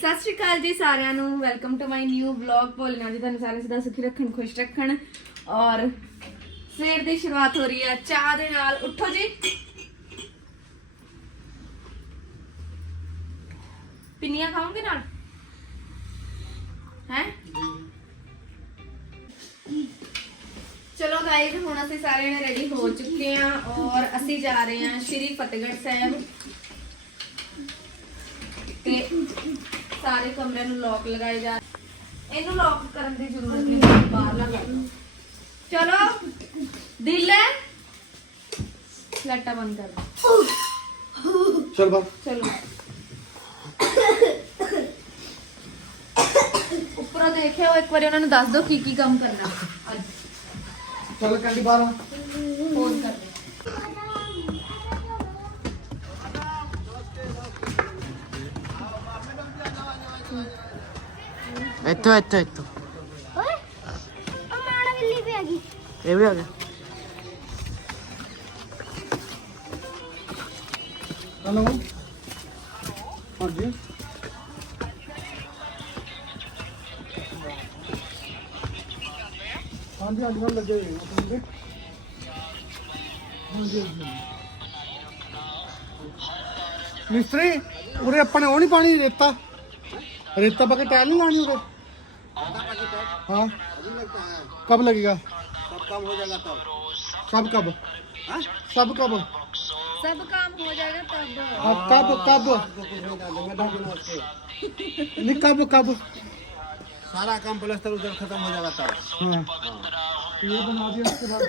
ਸਤਿ ਸ਼੍ਰੀ ਅਕਾਲ ਜੀ ਸਾਰਿਆਂ ਨੂੰ। Welcome to my new vlog ਭੋਲਨਾ ਜੀ ਤੁਹਾਨੂੰ ਸਾਰੇ ਸਦਾ ਸੁਖੀ ਰੱਖਣ, ਖੁਸ਼ ਰੱਖਣ। ਔਰ ਸਵੇਰ ਦੀ ਸ਼ੁਰੂਆਤ ਹੋ ਰਹੀ ਹੈ। ਚਾਹ ਦੇ ਨਾਲ ਉੱਠੋ ਜੀ। ਪਿੰਨੀਆਂ ਖਾਓਗੇ ਨਾਲ? ਹੈ? ਚਲੋ ਗਾਇਜ਼ ਹੁਣ ਅਸੀਂ ਸਾਰੇ ਜਣੇ ਰੈਡੀ ਹੋ ਚੁੱਕੇ ਆ ਔਰ ਅਸੀਂ ਜਾ ਰਹੇ ਹਾਂ ਸ਼੍ਰੀ ਫਤਿਹਗੜ੍ਹ ਸਾਹਿਬ। ਤੇ ਸਾਰੇ ਕਮਰਿਆਂ ਨੂੰ ਲੌਕ ਲਗਾਏ ਜਾ ਇਹਨੂੰ ਲੌਕ ਕਰਨ ਦੀ ਜ਼ਰੂਰਤ ਨਹੀਂ ਬਾਹਰ ਲਗਾ ਚਲੋ ਦਿਲ ਹੈ? ਲਾਟਾ ਬੰਦ ਕਰ। ਚਲ ਬਾ ਚਲੋ। ਉੱਪਰੋਂ ਦੇਖਿਓ ਇੱਕ ਵਾਰੀ ਉਹਨਾਂ ਨੂੰ ਦੱਸ ਦਿਓ ਕੀ ਕੀ ਕੰਮ ਕਰਨਾ। ਅੱਜ ਚਲ ਕੰਡੀ ਬਾਹਰ ਇੱਥੋਂ ਇੱਥੋਂ ਇੱਥੋਂ। ਓਏ ਉਹ ਮਾੜਾ ਬਿੱਲੀ ਵੀ ਆ ਗਈ। ਇਹ ਵੀ ਆ ਗਿਆ। ਹਲੋ ਹਾਂਜੀ? ਹਾਂਜੀ ਹਾਂਜੀ ਨਾਲ ਲੱਗੇ ਹੋਏ ਆ। ਆਪਣੇ ਹਾਂਜੀ ਹਾਂਜੀ ਮਿਸਤਰੀ ਉਰੇ ਆਪਾਂ ਨੇ ਉਹ ਨਹੀਂ ਪਾਣੀ ਰੇਤਾ? ਰੇਤਾ ਪਾ ਕੇ ਟਾਇਲ ਨਹੀਂ ਲਾਣੀ ਉਰੇ? हाँ? कब लगेगा? सब काम हो जाएगा तब। कब? कब सब कब? सब काम हो जाएगा तब। हाँ, कब कब? नहीं कब कब? सारा काम प्लस्तर उधर खत्म हो जाएगा तब। हाँ। ये बना दिया उसके बाद।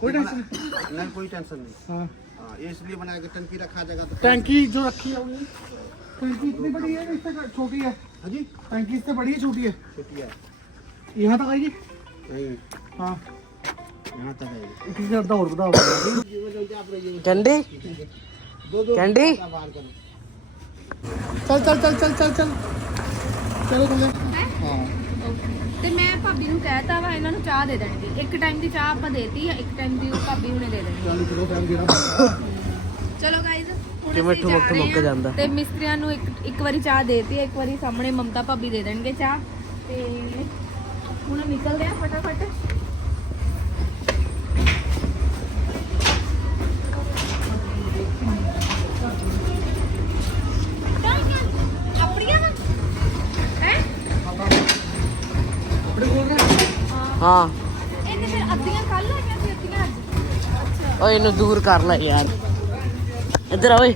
कोई टेंशन नहीं। नहीं कोई टेंशन नहीं। हाँ। हाँ इसलिए बनाया कि टंकी रखा जाएगा तो टैंकी जो रखी है टैंकी इतनी बड़ी है इससे छोटी है। हाँ जी। टैंकी इससे बड़ी है छोटी है? छुट्टी है। यहाँ तक आएगी नहीं हाँ यहाँ तक आएगी इतनी ज्यादा और बताओ ਕੰਡੀ दो दो कैंडी? का बाहर करो चल चल चल चल चल चल चलो तुमने हाँ ਤੇ ਮੈਂ ਭਾਬੀ ਨੂੰ ਕਹਿਤਾ ਵਾ ਇਹਨਾਂ ਨੂੰ ਚਾਹ ਦੇ ਦੇਣਗੇ ਇੱਕ ਟਾਈਮ ਦੀ ਚਾਹ ਆਪਾਂ ਦੇਤੀ ਆ ਇੱਕ ਟਾਈਮ ਦੀ ਉਹ ਭਾਬੀ ਹੁਣੇ ਦੇ ਦੇਣਗੇ चालीस किलो टाइम देना ਚਲੋ ਗਾਇਜ਼ ਹੁਣ ਕਿਵੇਂ ਅਸੀਂ ਜਾ ਠੁਮਕ ਰਹੇ ਠੁਮਕ ਹਾਂ ਜਾਂਦਾ। ਤੇ ਮਿਸਤਰੀਆਂ ਨੂੰ ਇੱਕ ਇੱਕ ਵਾਰੀ ਚਾਹ ਦੇਤੀ ਹੈ ਇੱਕ ਵਾਰੀ ਸਾਹਮਣੇ ਮਮਤਾ ਭਾਬੀ ਦੇ ਦੇਣਗੇ ਚਾਹ ਤੇ ਹੁਣ ਨਿਕਲਦੇ ਆ ਫਟਾਫਟ। ਹਾਂ। ਇਹਨੇ ਫਿਰ ਅੱਧੀਆਂ ਕੱਲ ਲਾਈਆਂ ਸੀ ਅੱਧੀਆਂ ਅੱਜ। ਅੱਛਾ ਓਏ ਇਹਨੂੰ ਦੂਰ ਕਰ ਲੈ ਯਾਰ। ਇੱਧਰ ਆ ਓਏ।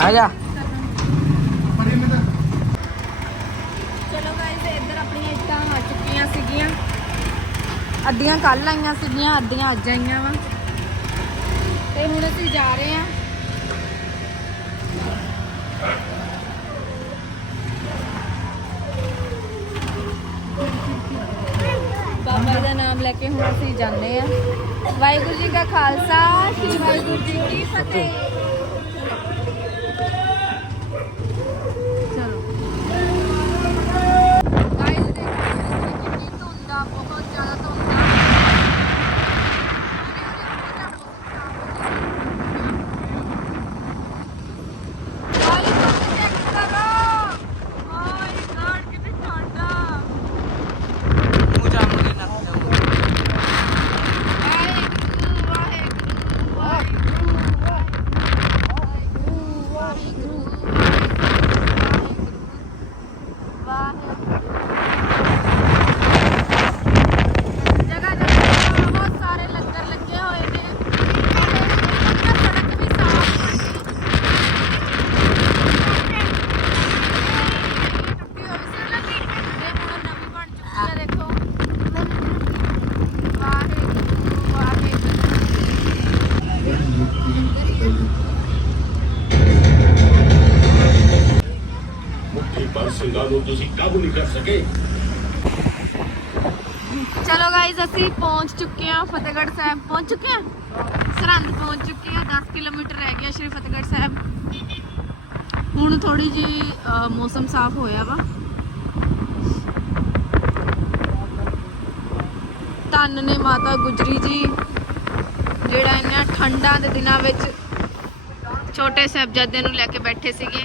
ਆ ਜਾ। ਚਲੋ ਗਾਇਸ ਇੱਧਰ ਆਪਣੀਆਂ ਇੱਟਾਂ ਆ ਚੁੱਕੀਆਂ ਸੀਗੀਆਂ। ਅੱਧੀਆਂ ਕੱਲ ਆਈਆਂ ਸੀਗੀਆਂ ਅੱਧੀਆਂ ਅੱਜ ਆਈਆਂ ਵਾ। ਤੇ ਹੁਣ ਅਸੀਂ ਜਾ ਰਹੇ ਹਾਂ। ਬਾਬਾ ਦਾ ਨਾਮ ਲੈ ਕੇ ਹੁਣ ਅਸੀਂ ਜਾਂਦੇ ਆ ਵਾਹਿਗੁਰੂ ਜੀ ਕਾ ਖਾਲਸਾ ਸ੍ਰੀ ਵਾਹਿਗੁਰੂ ਜੀ ਕੀ ਫਤਿਹ ਚਲੋ ਗਾਇਸ ਦੇਖੋ ਕਿੰਨੀ ਧੁੰਦ ਆ ਬਹੁਤ ਜ਼ਿਆਦਾ ਧੁੰਦ ਆ ਵਾਲੀ ਧੁੰਦ ਚੈੱਕ ਕਰੋ ਓਏ ਗਾਡ ਕਿੰਨੀ ਠੰਡ ਆ ਮੂੰਹ ਜਾਮ ਕੇ ਲੱਗ ਵਾਹਿਗੁਰੂ ਵਾਹਿਗੁਰੂ ਵਾਹਿਗੁਰੂ ਵਾਹਿਗੁਰੂ ਜਗ੍ਹਾ ਜਗ੍ਹਾ ਬਹੁਤ ਸਾਰੇ ਲੰਗਰ ਲੱਗੇ ਹੋਏ ਨੇ ਅਤੇ ਸੜਕ ਵੀ ਸਾਫ਼ ਟੁੱਟੀ ਹੋਈ ਸੀ ਲੱਗੀ ਇਹ ਹੁਣ ਨਵੀਂ ਬਣ ਚੁੱਕੀ ਹੈ ਦੇਖੋ ਵਾਹਿਗੁਰੂ ਵਾਹਿਗੁਰੂ ਮੁੱਠੀ ਪਰ ਸਿੰਘਾਂ ਨੂੰ ਤੁਸੀਂ ਕਾਬੂ ਨਹੀਂ ਕਰ ਸਕੇ। ਚਲੋ ਗਾਇਜ਼ ਅਸੀਂ ਪਹੁੰਚ ਚੁੱਕੇ ਹਾਂ ਫਤਿਹਗੜ੍ਹ ਸਾਹਿਬ। ਪਹੁੰਚ ਚੁੱਕੇ ਹਾਂ? ਸਰਹੰਦ ਪਹੁੰਚ ਚੁੱਕੇ ਹਾਂ। 10 ਕਿਲੋਮੀਟਰ ਰਹਿ ਗਿਆ ਸ਼੍ਰੀ ਫਤਿਹਗੜ੍ਹ ਸਾਹਿਬ। ਹੁਣ ਥੋੜੀ ਜੀ ਮੌਸਮ ਸਾਫ਼ ਹੋਇਆ ਵਾ। ਧੰਨ ਨੇ ਮਾਤਾ ਗੁਜਰੀ ਜੀ, ਜਿਹੜਾ ਇਹਨਾਂ ਠੰਡਾਂ ਦੇ ਦਿਨਾਂ ਵਿੱਚ ਛੋਟੇ ਸਾਹਿਬਜ਼ਾਦੇ ਨੂੰ ਲੈ ਕੇ ਬੈਠੇ ਸੀਗੇ।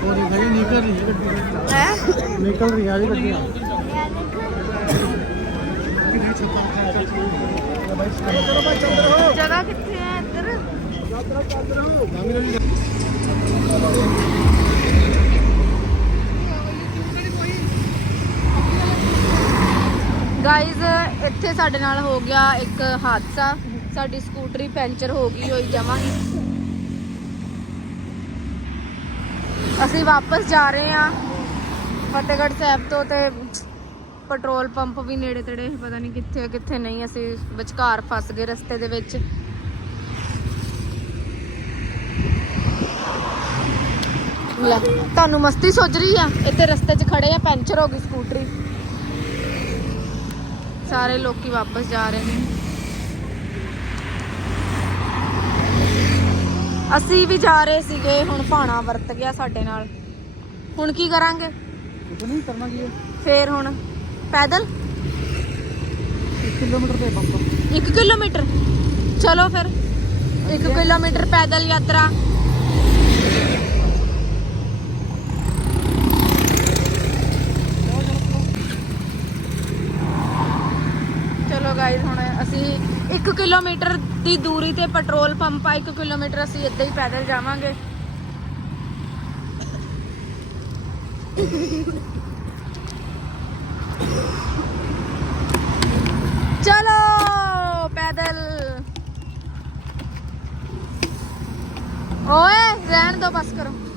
ਉਹ ਦੇਖ ਰਹੀ ਨਿਕਲ ਰਹੀ ਹੈ? ਗੱਡੀ ਹੈ ਨਿਕਲ ਰਹੀ ਆ ਜੀ ਗੱਡੀਆਂ ਜਗ੍ਹਾ ਕਿੱਥੇ ਹੈ ਇੱਧਰ? ਗਾਇਜ਼ ਇੱਥੇ ਸਾਡੇ ਨਾਲ ਹੋ ਗਿਆ ਇੱਕ ਹਾਦਸਾ। ਸਾਡੀ ਸਕੂਟਰੀ ਪੈਂਚਰ ਹੋ ਗਈ ਹੋਈ ਜਮਾਂਗੀ ਅਸੀਂ ਵਾਪਸ ਜਾ ਰਹੇ ਹਾਂ ਫਤਿਹਗੜ੍ਹ ਸਾਹਿਬ ਤੋਂ ਤੇ ਪੈਟਰੋਲ ਪੰਪ ਵੀ ਨੇੜੇ ਤੇੜੇ ਪਤਾ ਨਹੀਂ ਕਿੱਥੇ ਆ, ਕਿੱਥੇ ਨਹੀਂ ਅਸੀਂ ਵਿਚਕਾਰ ਫਸ ਗਏ ਰਸਤੇ ਦੇ ਵਿੱਚ। ਲੈ ਤੁਹਾਨੂੰ ਮਸਤੀ ਸੋਚ ਰਹੀ ਆ? ਇੱਥੇ ਰਸਤੇ 'ਚ ਖੜੇ ਆ ਪੈਂਚਰ ਹੋ ਗਈ ਸਕੂਟਰੀ। ਸਾਰੇ ਲੋਕੀ ਵਾਪਸ ਜਾ ਰਹੇ ਨੇ। ਅਸੀਂ ਵੀ ਜਾ ਰਹੇ ਸੀਗੇ ਹੁਣ ਭਾਣਾ ਵਰਤ ਗਿਆ ਸਾਡੇ ਨਾਲ। ਹੁਣ ਕੀ ਕਰਾਂਗੇ? ਕੁਝ ਨਹੀਂ ਕਰਨਾ ਕੀ ਹੈ? ਫੇਰ ਹੁਣ ਪੈਦਲ? 1 ਕਿਲੋਮੀਟਰ ਤੇ ਪੰਪ 1 ਕਿਲੋਮੀਟਰ? ਚਲੋ ਫਿਰ 1 ਕਿਲੋਮੀਟਰ ਪੈਦਲ ਯਾਤਰਾ ਚਲੋ ਗਾਇਜ਼ ਹੁਣ ਅਸੀਂ 1 ਕਿਲੋਮੀਟਰ ਦੀ ਦੂਰੀ ਤੇ ਪੈਟਰੋਲ ਪੰਪ ਆ 1 ਕਿਲੋਮੀਟਰ ਅਸੀਂ ਇੱਦਾਂ ਹੀ ਪੈਦਲ ਜਾਵਾਂਗੇ। ਚਲੋ, ਪੈਦਲ। ਓਏ, ਰਹਿਣ ਦੋ, ਬਸ ਕਰੋ।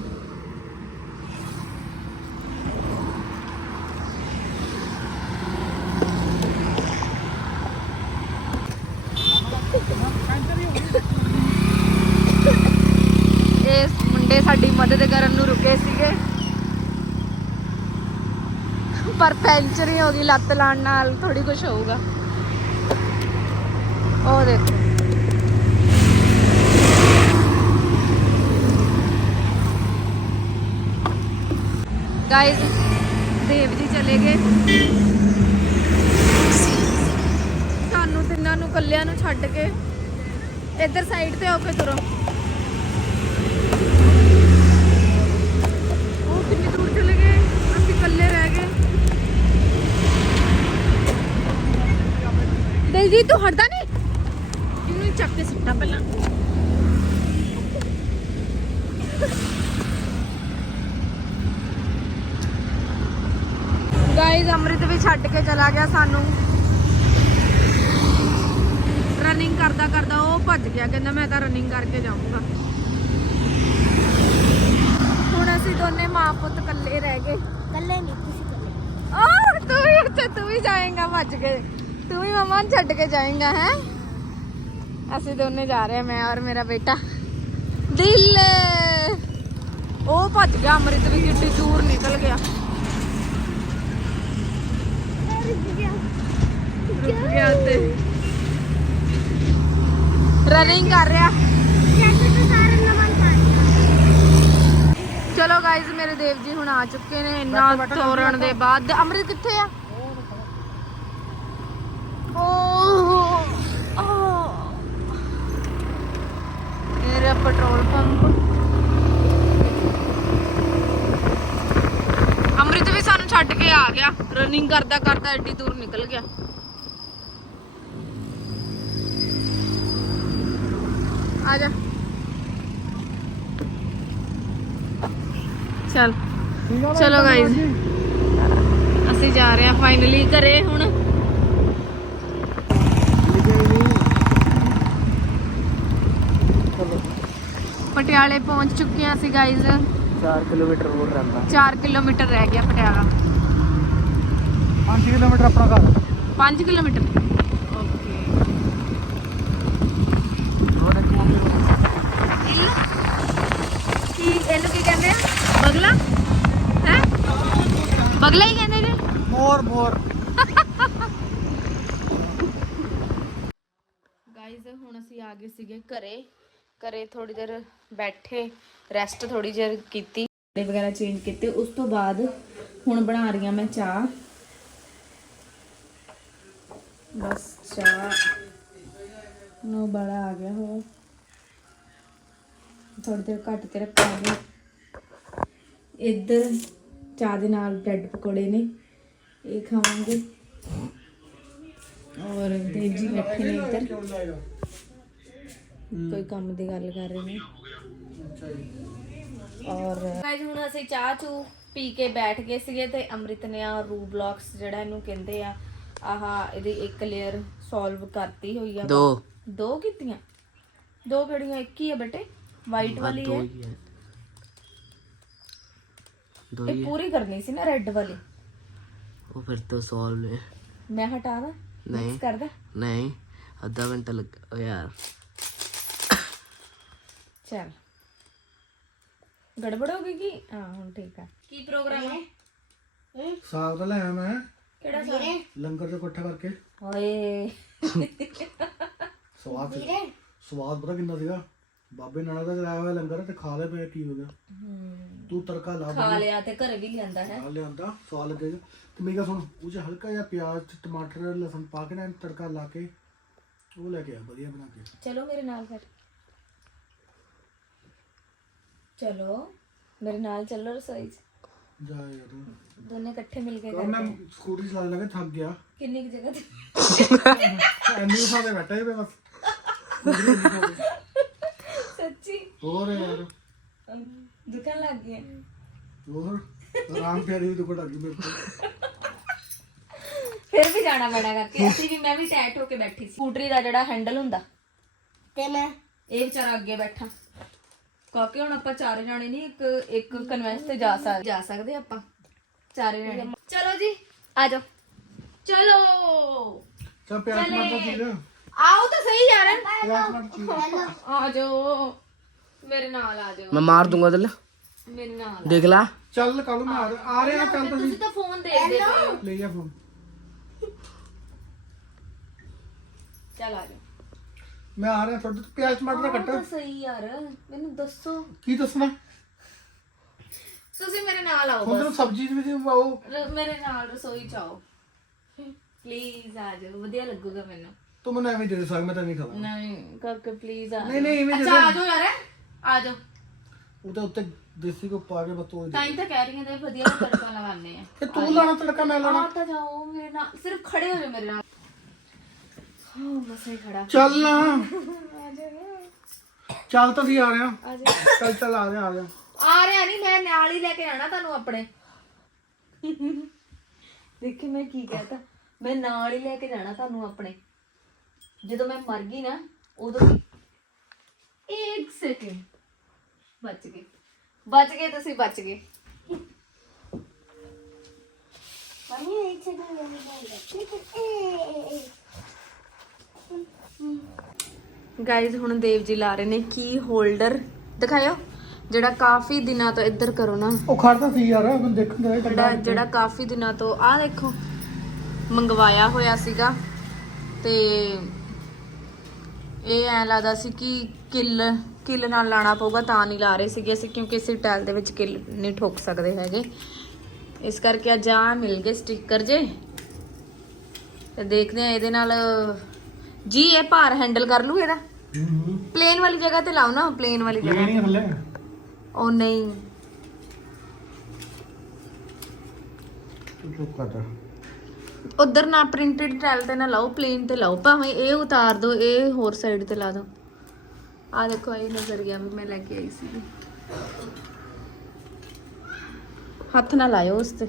ਇਹ ਮੁੰਡੇ ਸਾਡੀ ਮਦਦ ਕਰਨ ਨੂੰ ਰੁਕੇ ਸੀਗੇ। ਪਰ ਪੈਂਚਰ ਹੀ ਹੋ ਗਈ ਲੱਤ ਲਾਣ ਨਾਲ ਥੋੜੀ ਕੁਝ ਹੋਊਗਾ। ਉਹ ਦੇਖੋ। ਗਾਇਸ ਦੇਵ ਜੀ ਚਲੇ ਗਏ। ਕੱਲਿਆਂ ਨੂੰ ਛੱਡ ਕੇ ਇੱਧਰ ਸਾਈਡ ਤੇ ਹੋ ਕੇ ਤੁਰੋ। ਉਹ ਕਿੰਨੀ ਦੂਰ ਚਲੇ ਗਏ? ਅਸੀਂ ਇਕੱਲੇ ਰਹਿ ਗਏ। ਦਿਲਜੀਤ, ਤੂੰ ਹਟਦਾ ਨਹੀਂ? ਇਹਨੂੰ ਚੱਕ ਕੇ ਸੁੱਟਾ ਪਹਿਲਾਂ। ਗਾਇਜ਼ ਅੰਮ੍ਰਿਤ ਵੀ ਛੱਡ ਕੇ ਚਲਾ ਗਿਆ ਸਾਨੂੰ। ਰਨਿੰਗ ਕਰਦਾ ਕਰਦਾ ਉਹ ਭੱਜ ਗਿਆ ਕਹਿੰਦਾ ਮੈਂ ਤਾਂ ਰਨਿੰਗ ਕਰਕੇ ਜਾਊਂਗਾ। ਹੁਣ ਅਸੀਂ ਦੋਨੇ ਮਾਂ ਪੁੱਤ ਇਕੱਲੇ ਰਹਿ ਗਏ। ਕੱਲੇ ਨਹੀਂ ਤੁਸੀਂ ਕੱਲੇ ਆਹ ਤੂੰ ਵੀ ਅੱਛਾ ਤੂੰ ਵੀ ਜਾਏਗਾ ਭੱਜ ਕੇ। ਤੂੰ ਵੀ ਮਮਾ ਨੂੰ ਛੱਡ ਕੇ ਜਾਏਗਾ ਹੈ? ਅਸੀਂ ਦੋਨੇ ਜਾ ਰਹੇ ਮੈਂ ਔਰ ਮੇਰਾ ਬੇਟਾ। ਦਿਲ! ਉਹ ਭੱਜ ਗਿਆ ਅੰਮ੍ਰਿਤ ਵੀ ਕਿੱਡੀ ਦੂਰ ਨਿਕਲ ਗਿਆ। ਰੁਕ ਗਿਆ ਤੇ। ਰਨਿੰਗ ਕਰ ਰਿਹਾ। ਚਲੋ ਗਾਇਜ਼ ਮੇਰੇ ਦੇਵ ਜੀ ਹੁਣ ਆ ਚੁੱਕੇ ਨੇ ਇੰਨਾ ਤੋੜਨ ਦੇ ਬਾਅਦ। ਅੰਮ੍ਰਿਤ ਕਿੱਥੇ ਆ? ਓਹ ਮੇਰਾ ਪੈਟਰੋਲ ਪੰਪ। ਅੰਮ੍ਰਿਤ ਵੀ ਸਾਨੂੰ ਛੱਡ ਕੇ ਆ ਗਿਆ। ਰਨਿੰਗ ਕਰਦਾ ਕਰਦਾ ਐਡੀ ਦੂਰ ਨਿਕਲ ਗਿਆ। ਆ ਜਾ। ਚੱਲ। ਚਲੋ ਗਾਇਜ਼ ਅਸੀਂ ਜਾ ਰਹੇ ਹਾਂ ਫਾਈਨਲੀ ਘਰੇ ਹੁਣ। ਪਟਿਆਲੇ ਪਹੁੰਚ ਚੁੱਕੇ ਹਾਂ ਅਸੀਂ ਗਾਇਜ਼ 4 ਕਿਲੋਮੀਟਰ ਹੋਰ ਰਹਿੰਦਾ। 4 ਕਿਲੋਮੀਟਰ ਰਹਿ ਗਿਆ ਪਟਿਆਲਾ। 5 ਕਿਲੋਮੀਟਰ ਆਪਣਾ ਘਰ। 5 ਕਿਲੋਮੀਟਰ ਓਕੇ ਹੋਰ ਇੱਕ ਮੰਮੀ ਕੀ ਇਹਨੂੰ ਕੀ ਕਹਿੰਦੇ ਆ ਬਗਲਾ ਹੈ ਬਗਲਾ ਹੀ ਕਹਿੰਦੇ ਨੇ ਮੋਰ ਮੋਰ। ਗਾਇਜ਼ ਹੁਣ ਅਸੀਂ ਆ ਗਏ ਸੀਗੇ ਘਰੇ। ਘਰੇ ਥੋੜੀ ਦੇਰ ਬੈਠੇ ਰੈਸਟ ਥੋੜੀ ਦੇਰ ਕੀਤੀ ਕੱਪੜੇ ਵਗੈਰਾ ਚੇਂਜ ਕੀਤੇ। ਉਸ ਤੋਂ ਬਾਅਦ ਹੁਣ ਬਣਾ ਰਹੀ ਹਾਂ ਮੈਂ ਚਾਹ। ਬਸ ਚਾਹ। ਨੂੰ ਬੜਾ ਆ ਗਿਆ ਹੋ ਥੋੜੀ ਦੇਰ ਘੱਟ ਤੇ ਰੱਖਾਂਗੇ। ਇੱਧਰ ਚਾਹ ਦੇ ਨਾਲ ਬ੍ਰੈਡ ਪਕੌੜੇ ਨੇ ਇਹ ਖਾਵਾਂਗੇ। ਔਰ ਦੇਵ ਜੀ ਬੈਠੇ ਨੇ ਇੱਧਰ। ਕੋਈ ਕੰਮ ਦੀ ਗੱਲ ਕਰ ਰਹੇ ਨੇ। ਔਰ ਗਾਇਜ਼ ਹੁਣ ਅਸੀਂ ਚਾਹ ਚੂ ਪੀ ਕੇ ਬੈਠ ਗਏ ਸੀਗੇ ਤੇ ਅੰਮ੍ਰਿਤ ਨੇ ਆ ਰੂ ਬਲੌਕਸ ਜਿਹੜਾ ਇਹਨੂੰ ਕਹਿੰਦੇ ਆ ਆਹ ਇਹਦੀ ਇੱਕ ਲੇਅਰ ਸੋਲਵ ਕਰਤੀ ਹੋਈ ਆ। ਦੋ। ਦੋ ਕੀਤੀਆਂ? ਦੋ ਕਿਹੜੀਆਂ? ਇੱਕ ਹੀ ਆ ਬੇਟੇ? ਵਾਈਟ ਵਾਲੀ ਦੋ ਹੈ। ਦੋ ਇਹ ਹੀ ਪੂਰੀ ਕਰਨੀ ਸੀ ਨਾ ਰੈੱਡ ਵਾਲੀ। ਉਹ ਫਿਰ ਤੋਂ ਸੋਲਵ ਹੈ ਮੈਂ ਹਟਾ ਦਾਂ? ਨਹੀਂ। ਮਿਕਸ ਕਰ ਦਾਂ। ਨਹੀਂ ਅੱਧਾ ਘੰਟਾ ਲੱਗ ਓ ਯਾਰ। ਚਲ। ਗੜਬੜ ਹੋ ਗਈ ਕੀ? ਹਾਂ ਹੁਣ ਠੀਕ ਆ। ਕੀ ਪ੍ਰੋਗਰਾਮ ਹੈ? ਸਾਗ ਤਾਂ ਲੈ ਆਇਆ ਮੈਂ। ਕਿਹੜਾ ਸਾਰੇ ਲੰਗਰ ਤੋਂ ਇਕੱਠਾ ਕਰਕੇ। ਓਏ ਸਵਾਦ ਸਵਾਦ ਪਤਾ ਕਿੰਨਾ ਸੀਗਾ? ਬਾਬੇ ਨਾਨਕ ਦਾ ਚਲਾਇਆ ਹੋਇਆ ਲੰਗਰ ਤੇ ਖਾ ਲੈ ਪਿਆ ਕੀ ਹੋ ਗਿਆ। ਤੂੰ ਤੜਕਾ ਲਾ ਖਾ ਲਿਆ ਤੇ ਘਰੇ ਵੀ ਲਿਆਂਦਾ ਹੈ। ਖਾ ਲਿਆਂਦਾ ਸਵਾਦ ਲੱਗੇਗਾ ਤੇ ਮੇਰੀ ਗੱਲ ਸੁਣ ਉਹ 'ਚ ਹਲਕਾ ਜਿਹਾ ਪਿਆਜ਼ ਤੇ ਟਮਾਟਰ ਲਸਣ ਪਾ ਕੇ ਨਾ ਇਹਨੂੰ ਤੜਕਾ ਲਾ ਕੇ ਉਹ ਲੈ ਕੇ ਆ ਵਧੀਆ ਬਣਾ ਕੇ। ਚਲੋ ਮੇਰੇ ਨਾਲ ਫਿਰ। ਚਲੋ ਮੇਰੇ ਨਾਲ ਚੱਲੋ ਰਸੋਈ 'ਚ। ਜਾ ਯਾਰ। ਦੋਨੇ ਇਕੱਠੇ ਮਿਲ ਕੇ ਉਹ ਮੈਂ ਸਕੂਟਰੀ ਚਲਾ ਲਗਾ ਥੱਕ ਗਿਆ। ਕਿੰਨੀ ਕੁ ਜਗ੍ਹਾ ਤੇ? ਐਨੀ ਉਠਾ ਕੇ ਬੈਠਾ ਹੀ ਮੈਂ ਬਸ। ਸੱਚੀ ਹੋਰ ਯਾਰ। ਅਮ, ਦੁਕਾਨ ਲੱਗ ਗਈ ਹੈ। ਹੋਰ? ਆਰਾਮ ਪਿਆਰੀ ਵੀ ਦੁਪੜ ਲੱਗੀ ਮੇਰੇ ਕੋਲ। ਫਿਰ ਵੀ ਜਾਣਾ ਪੈਣਾ ਕਰਕੇ। ਅਸੀਂ ਵੀ ਮੈਂ ਵੀ ਟੈਟ ਹੋ ਕੇ ਬੈਠੀ ਸੀ। ਸਕੂਟਰੀ ਦਾ ਜਿਹੜਾ ਹੈਂਡਲ ਹੁੰਦਾ ਤੇ ਮੈਂ? ਇਹ ਵਿਚਾਰਾ ਅੱਗੇ ਬੈਠਾ। ਕਾਕੇ ਹੁਣ ਆਪਾਂ ਚਾਰੇ ਜਾਣੇ ਨਹੀਂ ਇੱਕ ਇੱਕ ਕਨਵੈਂਸ ਤੇ ਜਾ ਸਕਦੇ ਜਾ ਸਕਦੇ ਆਪਾਂ। ਚਾਰੇ ਜਾਣੇ। ਚਲੋ ਜੀ ਆ ਜਾਓ। ਚਲੋ! ਚਲ ਪਿਆਜ਼ ਟਮਾਟਰ ਚੀਜ਼ ਆਓ ਤਾਂ ਸਹੀ ਯਾਰ। ਆ ਜਾਓ। ਮੇਰੇ ਨਾਲ ਆ ਜਾਓ। ਮੈਂ ਮਾਰ ਦੂੰਗਾ ਦਿਲ ਮੇਰੇ ਨਾਲ ਦੇਖ ਲਾ। ਚੱਲ ਕੱਲ ਮੈਂ ਆ ਰਿਹਾ- ਆ ਰਿਹਾ ਚੱਲ ਤੁਸੀਂ। ਤੁਸੀਂ ਤਾਂ ਫੋਨ ਦੇਖਦੇ ਪਏ ਹੋ। ਲੈ ਜਾ ਫੋਨ ਚੱਲ ਆ ਜਾਓ। ਮੈਂ ਆ ਰਿਹਾ ਤੁਹਾਡੇ ਤੋਂ। ਪਿਆਜ਼ ਟਮਾਟਰ ਦਾ ਕੱਟਾ। ਤਾਂ ਸਹੀ ਯਾਰ। ਮੈਨੂੰ ਦੱਸੋ। ਕੀ ਦੱਸਣਾ? ਤੁਸੀਂ ਮੇਰੇ ਨਾਲ ਆਓ ਹੁਣ ਤੈਨੂੰ ਸਬਜ਼ੀ ਦੇ ਵਿੱਚ ਉਹ ਰ- ਮੇਰੇ ਨਾਲ ਰਸੋਈ ਚ ਆਓ। ਪਲੀਜ਼ ਆ ਜਾਓ। ਵਧੀਆ ਲੱਗੂਗਾ ਮੈਨੂੰ। ਤੂੰ ਮੈਨੂੰ ਐਵੇਂ ਦੇ ਦੇ ਸਾਗ ਮੈਂ ਤਾਂ ਨਹੀਂ ਖਾਵਾਂ ਨਹੀਂ ਕਾਕੇ ਪਲੀਜ਼ ਆ ਨਹੀਂ ਨਹੀਂ ਐਵੇਂ ਦੇ ਅੱਛਾ ਆ ਦੇ। ਜਾਓ ਯਾਰ। ਆ ਜਾਓ। ਉਹ ਤਾਂ ਉੱਤੇ ਦੇਸੀ ਕੋ ਪਾ ਕੇ ਬਸ ਤੋੜ ਦੇ ਤਾਂ ਹੀ ਤਾਂ ਕਹਿ ਰਹੀ ਹਾਂ ਤੇ ਵਧੀਆ ਜਿਹਾ ਤੜਕਾ ਲਗਾਉਂਦੇ ਆ ਤੇ ਤੂੰ ਲਾਣਾ ਤੜਕਾ ਮੈਂ ਲਾਣਾ ਆ ਤਾਂ ਜਾਓ ਮੇਰੇ ਨਾਲ ਸਿਰਫ ਖੜੇ ਹੋ ਜਾਓ ਮੇਰੇ ਨਾਲ। ਹਾਂ ਬਸ ਹੀ ਖੜਾ। ਚੱਲ ਨਾ। ਚੱਲ ਤਾਂ ਸੀ ਆ ਰਿਹਾ ਚੱਲ ਚੱਲ ਆ ਰਿਹਾ ਆ ਰਿਹਾ। ਆ ਰਿਹਾ ਨਹੀਂ ਮੈਂ ਨਾਲ ਹੀ ਲੈ ਕੇ ਆਣਾ ਤੁਹਾਨੂੰ ਆਪਣੇ। ਦੇਖੀ ਮੈਂ ਕੀ ਕਹਤਾ ਮੈਂ ਨਾਲ ਹੀ ਲੈ ਕੇ ਜਾਣਾ ਤੁਹਾਨੂੰ ਆਪਣੇ। ਜਦੋਂ ਮੈਂ ਮਰ ਗਈ ਨਾ ਉਦੋਂ ਇੱਕ ਸੈਕਿੰਡ ਬਚ ਗਏ। ਬਚ ਗਏ ਤੁਸੀਂ ਬਚ ਗਏ। ਗਾਇਜ਼ ਹੁਣ ਦੇਵ ਜੀ ਲਾ ਰਹੇ ਨੇ ਕੀ ਹੋਲਡਰ ਦਿਖਾਇਓ ਜਿਹੜਾ ਕਾਫੀ ਦਿਨਾਂ ਤੋਂ ਇੱਧਰ ਕਰੋ ਨਾ। ਉਹ ਖੜਦਾ ਸੀ ਯਾਰ ਮੈਂ ਦੇਖਣ ਦਾ ਜਿਹੜਾ ਜਿਹੜਾ ਕਾਫੀ ਦਿਨਾਂ ਤੋਂ ਆਹ ਦੇਖੋ ਮੰਗਵਾਇਆ ਹੋਇਆ ਸੀਗਾ। ਤੇ ਇਹ ਐ ਲੱਗਦਾ ਸੀ ਕਿ ਕਿੱਲ ਕਿੱਲ ਨਾਲ ਲਾਣਾ ਪਊਗਾ ਤਾਂ ਨਹੀਂ ਲਾ ਰਹੇ ਸੀਗੇ ਅਸੀਂ ਕਿਉਂਕਿ ਅਸੀਂ ਟੈਲ ਦੇ ਵਿੱਚ ਕਿੱਲ ਨਹੀਂ ਠੋਕ ਸਕਦੇ ਹੈਗੇ। ਇਸ ਕਰਕੇ ਅੱਜ ਆ ਮਿਲ ਗਏ ਸਟicker ਜੇ। ਤੇ ਦੇਖਦੇ ਆ ਇਹਦੇ ਨਾਲ ਜੀ ਇਹ ਭਾਰ ਹੈਂਡਲ ਕਰ ਲੂ ਇਹਦਾ? ਪਲੇਨ ਵਾਲੀ ਜਗ੍ਹਾ ਤੇ ਲਾਓ ਨਾ ਪਲੇਨ ਵਾਲੀ ਜਗ੍ਹਾ। ਲੈਣੀ ਥੱਲੇ? ਉਹ ਨਹੀਂ। ਚੁੱਪ ਕਰ ਉਧਰ ਨਾ ਪ੍ਰਿੰਟਡ ਟੈਲ ਤੇ ਨਾ ਲਾਓ ਪਲੇਨ ਤੇ ਲਾਓ ਭਾਵੇਂ ਇਹ ਉਤਾਰ ਦਿਓ ਇਹ ਹੋਰ ਸਾਈਡ ਤੇ ਲਾ ਦਿਓ ਆ ਦੇਖੋ ਇਹ ਨਜ਼ਰੀਆ ਵੀ ਮੈਂ ਲੈ ਕੇ ਆਈ ਸੀ ਹੱਥ ਨਾ ਲਾਇਓ ਉਸ ਤੇ।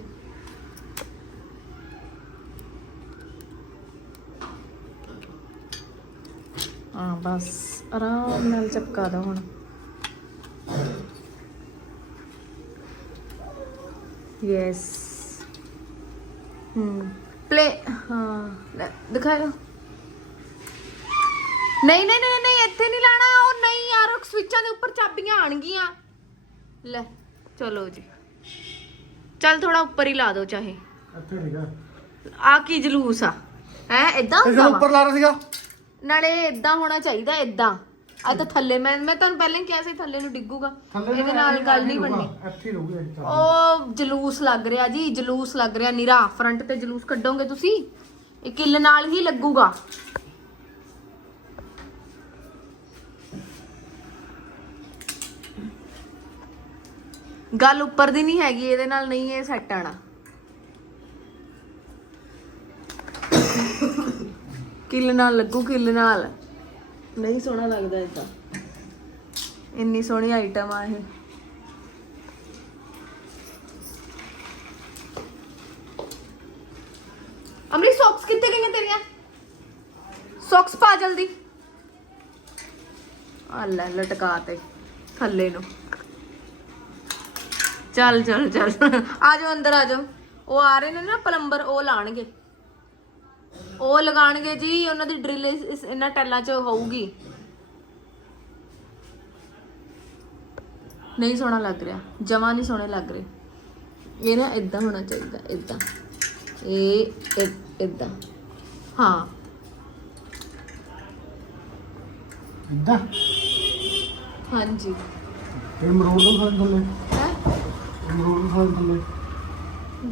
ਹਾਂ ਬਸ ਆਰਾਮ ਨਾਲ ਚਪਕਾ ਦੋ ਹੁਣ। ਯੈਸ ਹਮ ਪਲੇ ਹਾਂ ਲੈ, ਦਿਖਾਇਓ। ਨਹੀਂ ਨਹੀਂ ਨਹੀਂ ਨਹੀਂ ਇੱਥੇ ਨਹੀਂ ਲਾਣਾ ਉਹ ਨਹੀਂ ਯਾਰ ਉਹ ਸਵਿੱਚਾਂ ਦੇ ਉੱਪਰ ਚਾਬੀਆਂ ਆਣਗੀਆਂ ਲੈ ਚਲੋ ਜੀ। ਚੱਲ ਥੋੜਾ ਉੱਪਰ ਹੀ ਲਾ ਦਿਓ ਚਾਹੇ। ਇੱਥੇ ਨਹੀਂਗਾ ਆ। ਕੀ ਜਲੂਸ ਆ? ਹੈ ਇਦਾਂ ਹੁੰਦਾ ਵਾ? ਉੱਪਰ ਲਾ ਰਿਹਾ ਸੀਗਾ? ਨਾਲੇ ਇਦਾਂ ਹੋਣਾ ਚਾਹੀਦਾ ਇਦਾਂ ਆ ਤਾਂ ਥੱਲੇ ਮੈਂ ਮੈਂ ਤੁਹਾਨੂੰ ਪਹਿਲਾਂ ਹੀ ਕਿਹਾ ਸੀ ਥੱਲੇ ਨੂੰ ਡਿੱਗੂਗਾ। ਥੱਲੇ ਇਹਦੇ ਨਾਲ ਗੱਲ ਨਹੀਂ ਬਣਨੀ। ਇੱਥੇ ਹੀ ਰਹੂਗਾ ਇਹ। ਉਹ ਜਲੂਸ ਲੱਗ ਰਿਹਾ ਜੀ ਜਲੂਸ ਲੱਗ ਰਿਹਾ। ਨਿਰਾ ਫਰੰਟ ਤੇ ਜਲੂਸ ਕੱਢੋਗੇ ਤੁਸੀਂ? ਇਹ ਕਿੱਲ ਨਾਲ ਹੀ ਲੱਗੂਗਾ। ਗੱਲ ਉੱਪਰ ਦੀ ਨਹੀਂ ਹੈਗੀ ਇਹਦੇ ਨਾਲ ਨਹੀਂ ਇਹ ਸੈੱਟ ਆਣਾ। ਕਿੱਲ ਨਾਲ ਲੱਗੂ ਕਿੱਲ ਨਾਲ? ਨਹੀਂ ਸੋਹਣਾ ਲੱਗਦਾ ਇਦਾਂ ਇੰਨੀ ਸੋਹਣੀ ਆਈਟਮ ਆ ਇਹ। ਅਮਰੀ ਸੌਕਸ ਕਿੱਥੇ ਗਈਆਂ ਤੇਰੀਆਂ? ਸੌਕਸ ਪਾ ਜਲਦੀ। ਆ ਲੈ ਲਟਕਾ ਤੇ ਥੱਲੇ ਨੂੰ। ਚੱਲ ਚੱਲ ਚੱਲ। ਆ ਜਾਓ ਅੰਦਰ ਆ ਜਾਓ ਉਹ ਆ ਰਹੇ ਨੇ ਨਾ ਪਲੰਬਰ ਉਹ ਲਾਣਗੇ। ਉਹ ਲਗਾਣਗੇ ਜੀ ਉਹਨਾਂ ਦੀ ਡਰਿਲ ਇਸ ਇਹਨਾਂ ਟੈਲਾਂ 'ਚ ਹੋਊਗੀ। ਨਹੀਂ ਸੋਹਣਾ ਲੱਗ ਰਿਹਾ। ਜਮਾ ਨਹੀਂ ਸੋਹਣੇ ਲੱਗ ਰਹੇ। ਇਹ ਨਾ ਇਦਾਂ ਹੋਣਾ ਚਾਹੀਦਾ ਇਦਾਂ ਇਹ ਇ- ਏਦਾਂ। ਹਾਂ। ਏਦਾਂ? ਹਾਂਜੀ। ਇਹ ਮਰੋੜ ਦੋ ਸਾਰੇ ਥੱਲੇ। ਥੱਲੇ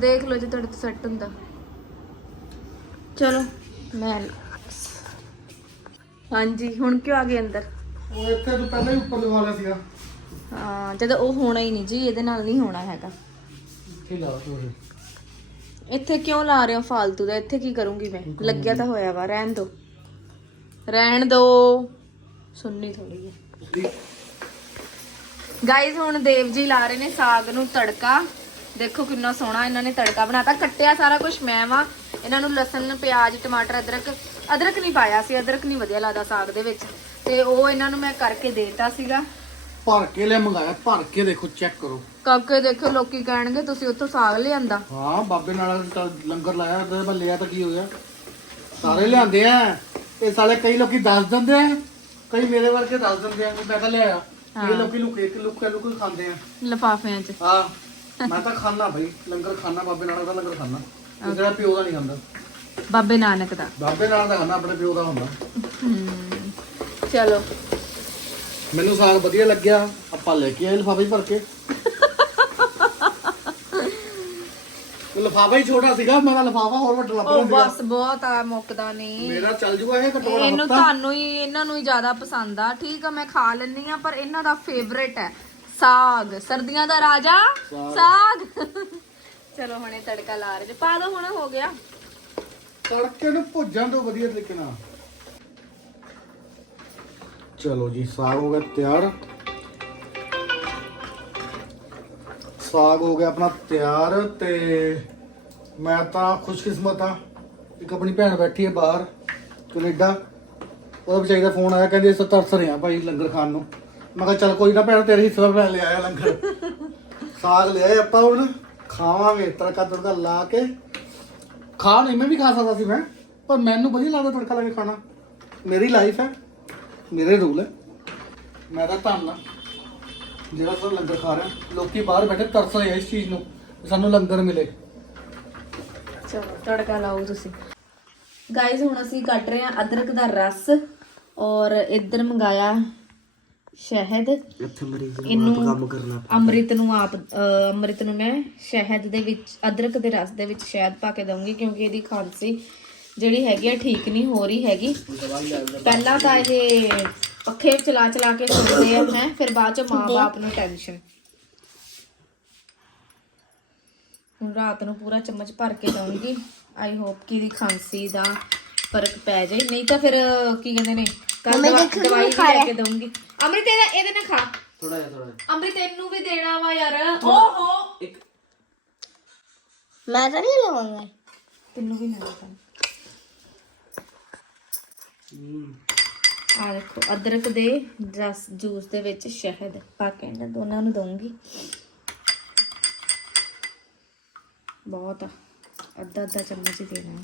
ਦੇਖ ਲਓ ਜੇ ਤੁਹਾਡੇ ਤੋਂ ਸੈੱਟ ਹੁੰਦਾ। ਚਲੋ ਮੈਂ ਹਾਂਜੀ ਹੁਣ ਕਿਉਂ ਆ ਗਏ ਅੰਦਰ? ਉਹ ਇੱਥੇ ਤੂੰ ਪਹਿਲਾਂ ਹੀ ਉੱਪਰ ਲਗਾ ਲਿਆ ਸੀਗਾ। ਹਾਂ ਜਦ ਉਹ ਹੋਣਾ ਹੀ ਨਹੀਂ ਜੀ ਇਹਦੇ ਨਾਲ ਨਹੀਂ ਹੋਣਾ ਹੈਗਾ। ਇੱਥੇ ਲਾ ਤੂੰ ਇਹ। ਇੱਥੇ ਕਿਉਂ ਲਾ ਰਹੇ ਹੋ ਫਾਲਤੂ ਦਾ? ਇੱਥੇ ਕੀ ਕਰੂੰਗੀ ਮੈਂ? ਲੱਗਿਆ ਤਾਂ ਹੋਇਆ ਵਾ ਰਹਿਣ ਦੋ। ਰਹਿਣ ਦੋ। ਸੁਣਨੀ ਥੋੜੀ ਹੈ। ਗਾਇਜ਼ ਹੁਣ ਦੇਵ ਜੀ ਲਾ ਰਹੇ ਨੇ ਸਾਗ ਨੂੰ ਤੜਕਾ। ਦੇਖੋ ਕਿੰਨਾ ਸੋਹਣਾ ਇਹਨਾਂ ਨੇ ਤੜਕਾ ਬਣਾਤਾ। ਕੱਟਿਆ ਸਾਰਾ ਕੁਝ ਮੈਂ ਵਾ। ਇਹਨਾਂ ਨੂੰ ਲਸਣ ਪਿਆਜ਼ ਟਮਾਟਰ ਅਦਰਕ ਅਦਰਕ ਨਹੀਂ ਪਾਇਆ ਸੀ। ਅਦਰਕ ਨਹੀਂ ਵਧੀਆ ਲੱਗਦਾ ਸਾਗ ਦੇ ਵਿੱਚ। ਤੇ ਉਹ ਇਹਨਾਂ ਨੂੰ ਮੈਂ ਕਰਕੇ ਦੇਤਾ ਸੀਗਾ। ਭਰ ਕੇ ਲੈ ਮੰਗਾਇਆ। ਭਰ ਕੇ ਦੇਖੋ ਚੈੱਕ ਕਰੋ। ਕਾਕੇ ਦੇਖੋ ਲੋਕੀ ਕਹਿਣਗੇ ਤੁਸੀਂ ਉੱਥੋਂ ਸਾਗ ਲਿਆਂਦਾ? ਹਾਂ ਬਾਬੇ ਨਾਲ ਤਾਂ ਲੰਗਰ ਲਾਇਆ ਉਹਦੇ ਮੈਂ ਲਿਆ ਤਾਂ ਕੀ ਹੋ ਗਿਆ? ਸਾਰੇ ਲਿਆਂਦੇ ਆ। ਇਹ ਸਾਲੇ ਕਈ ਲੋਕੀ ਦੱਸ ਦਿੰਦੇ ਆ। ਕਈ ਮੇਰੇ ਵਰਗੇ ਦੱਸ ਦਿੰਦੇ ਆ ਮੈਂ ਤਾਂ ਲਿਆਇਆ। ਇਹ ਲੋਕੀ ਲੁਕੇ ਕੇ ਲੁਕੇ ਲੁਕੇ ਖਾਂਦੇ ਆ। ਲਫਾਫਿਆਂ 'ਚ। ਹਾਂ ਮੈਂ ਤਾਂ ਖਾਣਾ ਭਾਈ ਲੰਗਰ ਖਾਣਾ ਬਾਬੇ ਨਾਲ ਦਾ ਲੰਗਰ ਖਾਣਾ ਜਿਹੜਾ ਪਿਓ ਦਾ ਨਹੀਂ ਖਾਂਦਾ। ਬਾਬੇ ਨਾਨਕ ਦਾ। ਬਾਬੇ ਨਾਲ ਦਾ ਖਾਣਾ ਆਪਣੇ ਪਿਓ ਦਾ ਹੁੰਦਾ। ਚਲੋ। ਮੈਨੂੰ ਸਾਗ ਵਧੀਆ ਲੱਗਿਆ ਆਪਾਂ ਲੈ ਕੇ ਆਏ ਲਿਫਾਫੇ ਭਰ ਕੇ ਉਹ ਲਿਫਾਫਾ ਹੀ ਛੋਟਾ ਸੀਗਾ ਮੇਰਾ ਲਿਫਾਫਾ ਹੋਰ ਵੱਡਾ ਲੱਭ ਉਹ ਰਿਹਾ ਬਸ ਬਹੁਤ ਆ ਮੁੱਕਦਾ ਨਹੀਂ। ਮੇਰਾ ਚੱਲ ਜੂਗਾ ਇਹ ਘੱਟ ਇਹਨੂੰ ਹਫ਼ਤਾ। ਤੁਹਾਨੂੰ ਹੀ ਇਹਨਾਂ ਨੂੰ ਹੀ ਜ਼ਿਆਦਾ ਪਸੰਦ ਆ। ਠੀਕ ਆ ਮੈਂ ਖਾ ਲੈਣੀ ਆ ਪਰ ਇਹਨਾਂ ਦਾ ਫੇਵਰੇਟ ਹੈ ਸਾਗ। ਸਰਦੀਆਂ ਦਾ ਰਾਜਾ ਸਾਗ। ਚਲੋ ਹੁਣੇ ਤੜਕਾ ਲਾ ਰਹੇ ਜੇ ਪਾ ਦੋ ਹੁਣ ਹੋ ਗਿਆ। ਤੜਕੇ ਨੂੰ ਭੁੱਜਾਂ ਤੋਂ ਵਧੀਆ ਤਰੀਕੇ ਨਾਲ। ਚਲੋ ਜੀ ਸਾਗ ਹੋ ਗਿਆ ਤਿਆਰ। ਸਾਗ ਹੋ ਗਿਆ ਆਪਣਾ ਤਿਆਰ ਤੇ ਮੈਂ ਤਾਂ ਖੁਸ਼ਕਿਸਮਤ ਆ ਇੱਕ ਆਪਣੀ ਭੈਣ ਬੈਠੀ ਹੈ ਬਾਹਰ, ਕੈਨੇਡਾ। ਉਹਦਾ ਵਿਚਾਰੀ ਦਾ ਫੋਨ ਆਇਆ, ਕਹਿੰਦੇ ਅਸੀਂ ਤਰਸ ਰਹੇ ਰਿਹਾ ਭਾਈ ਲੰਗਰ ਖਾਣ ਨੂੰ। ਮੈਂ ਕਿਹਾ, ਚੱਲ ਕੋਈ ਨਾ ਭੈਣ, ਤੇਰੇ ਹਿੱਸੇ ਦਾ ਮੈਂ ਲੈ ਆਇਆ ਲੰਗਰ। ਸਾਗ ਲਿਆਏ ਆਪਾਂ ਹੁਣ, ਖਾਵਾਂਗੇ, ਤੜਕਾ ਤੜਕਾ ਲਾ ਕੇ। ਖਾ ਨਹੀਂ, ਮੈਂ ਵੀ ਖਾ ਸਕਦਾ ਸੀ ਮੈਂ, ਪਰ ਮੈਨੂੰ ਵਧੀਆ ਲੱਗਦਾ ਤੜਕਾ ਲਾ ਕੇ ਖਾਣਾ। ਮੇਰੀ ਲਾਈਫ ਹੈ, ਮੇਰੇ ਰੂਲ ਹੈ। ਮੈਂ ਤਾਂ ਧੰਨ ਆ ਜਿਹੜਾ ਸਭ ਲੰਗਰ ਖਾ ਰਿਹਾ ਲੋਕੀ ਬਾਹਰ ਬੈਠੇ ਤਰਸ ਰਹੇ ਆ ਇਸ ਚੀਜ਼ ਨੂੰ ਵੀ ਸਾਨੂੰ ਲੰਗਰ ਮਿਲੇ। ਚਲੋ ਤੜਕਾ ਲਾਓ ਤੁਸੀਂ। ਗਾਇਜ਼ ਹੁਣ ਅਸੀਂ ਕੱਢ ਰਹੇ ਹਾਂ ਅਦਰਕ ਦਾ ਰਸ ਔਰ ਇੱਧਰ ਮੰਗਾਇਆ ਸ਼ਹਿਦ। ਇੱਥੇ ਮਰੀਜ਼ ਨੂੰ ਇਹਨੂੰ ਕੰਮ ਕਰਨਾ ਅੰਮ੍ਰਿਤ ਨੂੰ ਆਪ ਅਹ ਅੰਮ੍ਰਿਤ ਨੂੰ ਮੈਂ ਸ਼ਹਿਦ ਦੇ ਵਿੱਚ ਅਦਰਕ ਦੇ ਰਸ ਦੇ ਵਿੱਚ ਸ਼ਹਿਦ ਪਾ ਕੇ ਦਊਂਗੀ ਕਿਉਂਕਿ ਇਹਦੀ ਖਾਂਸੀ ਜਿਹੜੀ ਹੈਗੀ ਆ ਠੀਕ ਨਹੀਂ ਹੋ ਰਹੀ ਹੈਗੀ। ਪਹਿਲਾਂ ਤਾਂ ਇਹ ਪੱਖੇ ਚਲਾ ਚਲਾ ਕੇ ਸੌਂਦੇ ਆ ਹੈ ਫਿਰ ਬਾਅਦ ਚ ਮਾਂ-ਬਾਪ ਨੂੰ ਟੈਨਸ਼ਨ ਹੁਣ ਰਾਤ ਨੂੰ ਪੂਰਾ ਚਮਚ ਭਰ ਕੇ ਦਊਂਗੀ। ਆਈ ਹੋਪ ਕਿ ਇਹਦੀ ਖਾਂਸੀ ਦਾ ਫ਼ਰਕ ਪੈ ਜਾਏ। ਨਹੀਂ ਤਾਂ ਫਿਰ ਕੀ ਕਹਿੰਦੇ ਨੇ ਕੱਲ ਦਵਾਈ ਵੀ ਲੈ ਕੇ ਦਊਂਗੀ। ਅੰਮ੍ਰਿਤ ਇਹਦਾ ਇਹਦੇ ਨਾਲ ਖਾ। ਥੋੜਾ ਜਿਹਾ ਥੋੜਾ ਜਿਹਾ। ਅੰਮ੍ਰਿਤ ਇਹਨੂੰ ਵੀ ਦੇਣਾ ਵਾ ਯਾਰ। ਓਹੋ। ਇੱਕ। ਮੈਂ ਤਾਂ ਨਹੀਂ ਲਵਾਂਗਾ। ਤੈਨੂੰ ਵੀ ਨਾ ਦੇਣਾ ਹਮ, ਆ ਦੇਖੋ, ਅਦਰਕ ਦੇ ਰਸ, ਜੂਸ ਦੇ ਵਿੱਚ ਸ਼ਹਿਦ ਪਾ ਕੇ ਇਹਨਾਂ ਦੋਨਾਂ ਨੂੰ ਦਊਂਗੀ। ਬਹੁਤ ਅੱਧਾ ਅੱਧਾ ਚਮਚ ਹੀ ਦੇਣਾ।